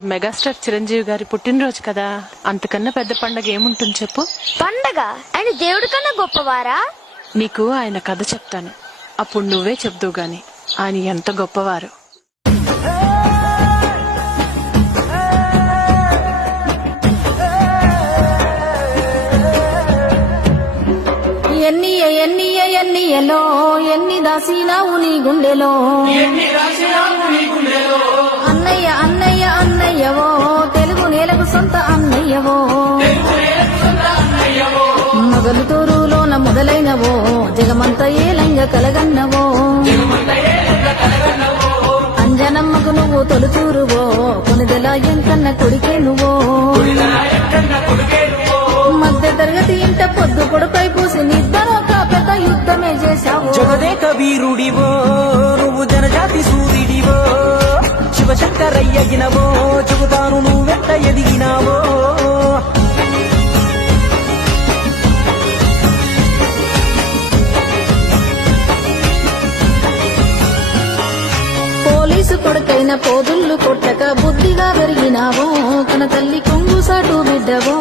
Megastar Chiranjeevi గారి పుట్టినరోజు కదా, అంతకన్నా పెద్ద పండగ ఏముంటుంది చెప్పు? పండగ ఆయన దేవుడి కన్నా గొప్పవారా? నీకు ఆయన కథ చెప్తాను, అప్పుడు నువ్వే చెప్దువు గాని ఆయన ఎంత గొప్పవారు. ఎన్నియలో ఎన్ని దాసినావు నీ గుండెలో, అన్నయ్య అన్నయ్య అన్నయ్యవో తెలుగు నేలకు సొంత అన్నయ్యవో, మొగలు తూరులోన మొదలైనవో జగమంత ఏలంగ కలగన్నవో, అంజనమ్మకు నువ్వు తొలుచూరువో కొనిదెలా ఎంకన్న కొడికే నువ్వో, మధ్య తరగతి ఇంట పొద్దు కొడుపై పూసి నిద్దరో పెద్ద యుద్ధమే చేశావు. జగదేక వీరుడివో నువ్వు జనజాతి సూర్యుడివో, శివశంకరయ్యగినవో చెబుతాను నువ్వెంత ఎదిగినావో. పోలీసు కొడుకైన పోదుళ్ళు కొట్టక బుద్ధిగా పెరిగినావో, కన తల్లి కొంగు సాటు బిడ్డవో,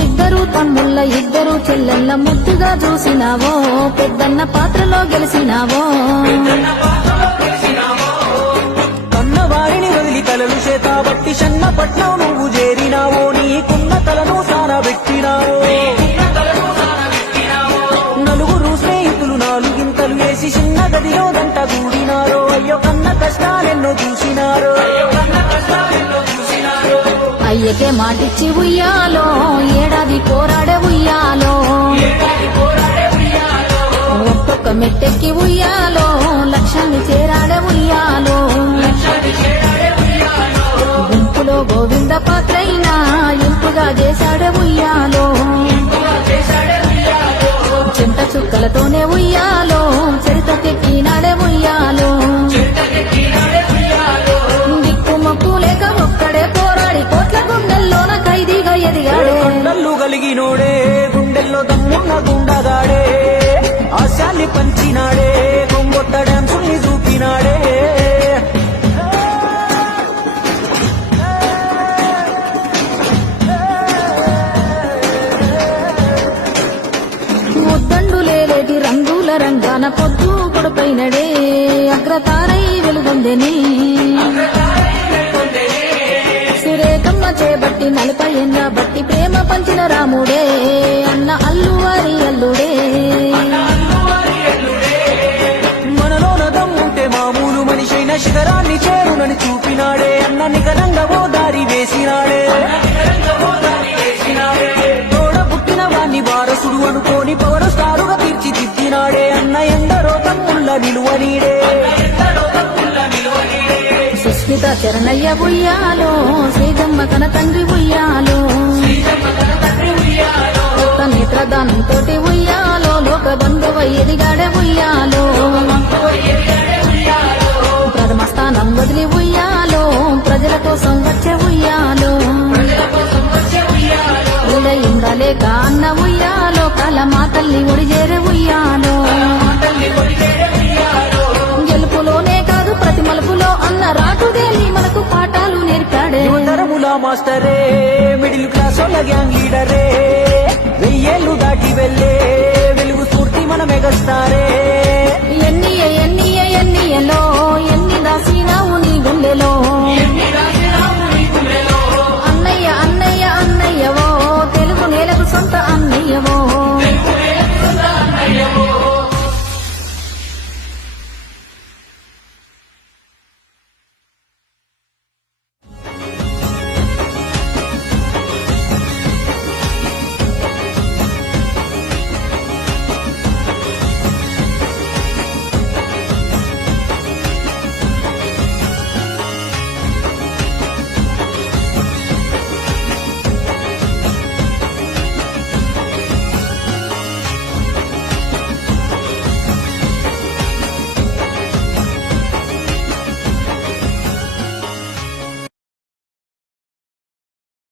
ఇద్దరు తమ్ముళ్ళ ఇద్దరు చెల్లెళ్ళ ముద్దుగా చూసినావో, పెద్దన్న పాత్రలో గెలిచినావో, కన్నవారిని వదిలి కలలు చేతాబట్టి షన్నపట్నం నువ్వు చేరినావో, నీకున్న కలను సానబెట్టినావో, నలుగురు స్నేహితులు నాలుగింతలు వేసి చిన్న గదిలో దంట గూడినారో, అయ్యో కన్న కష్టాలెన్నో చూసినారో. అయ్యకే మాటిచ్చి ఉయ్యాలో ఏడాది పోరాడే ఉయ్యాలో, ఒక్కొక్క మెట్టెక్కి ఉయ్యాలో లక్ష్యాన్ని చేరాడే ఉయ్యాలో, గుంపులో గోవింద పాత్రైనా ఇంపుగా చేశాడే ఉయ్యాలో, చింత చుక్కలతోనే ఉయ్యాలో చరితకెక్కినాడే ఉయ్యాలో, దిక్కుమొక్కు లేక ఒక్కడే పోరాడి కోట్ల గుండెల్లోన ఖైదీగా ఎదిగాడే. కొండల్లు కలిగినోడే గుండెల్లో దమ్మున్న గుండగాడే, ఆశాల్ని పంచినాడే కొంగొట్ట డ్యాన్సుల్ని చూపినాడే. ముద్దండులేటి రంగుల రంగాన పొద్దు కొడుపైనడే, అగ్రతారై వెలుగొందెని సురేఖమ్మ చేబట్టి 40 ఏళ్ళ బట్టి ప్రేమ పంచిన రాముడే, అన్న అల్లువారి అల్లుడే. మనలోన దమ్ముంటే మామూలు మనిషైన శిఖరాన్ని చేరునని చూపినాడే, అన్న నికరంగా ఓ దారి వేసినాడే. తోడ పుట్టిన వాణ్ణి వారసుడు అనుకోని పవర్ స్టారుగా తీర్చిదిద్దినాడే, అన్న ఎందరో తమ్ముళ్ళ నిలువనీడే. సుస్మిత చరణయ్య ఉయ్యాలో, శ్రీజమ్మ కన తండ్రి ఉయ్యాలో, కొత్త నేత్రదానంతో ఉయ్యాలో, లోక బంధువ ఎదిగాడే ఉయ్యాలో, ప్రథమ స్థానం వదిలి ఉయ్యాలో, ప్రజల కోసం వచ్చే ఉయ్యాలో, ఇందలేక అన్న ఉయ్యాలో, కల మా తల్లి ఒడిజేరే ఉయ్యాలో, గెలుపులోనే కాదు ప్రతి మలుపులో అన్న రాటుదేలి మనకు పాఠాలు నేర్పాడే. యువతరముల మాస్టరే మిడిల్ క్లాస్ వాళ్ళ గ్యాంగ్ లీడరే,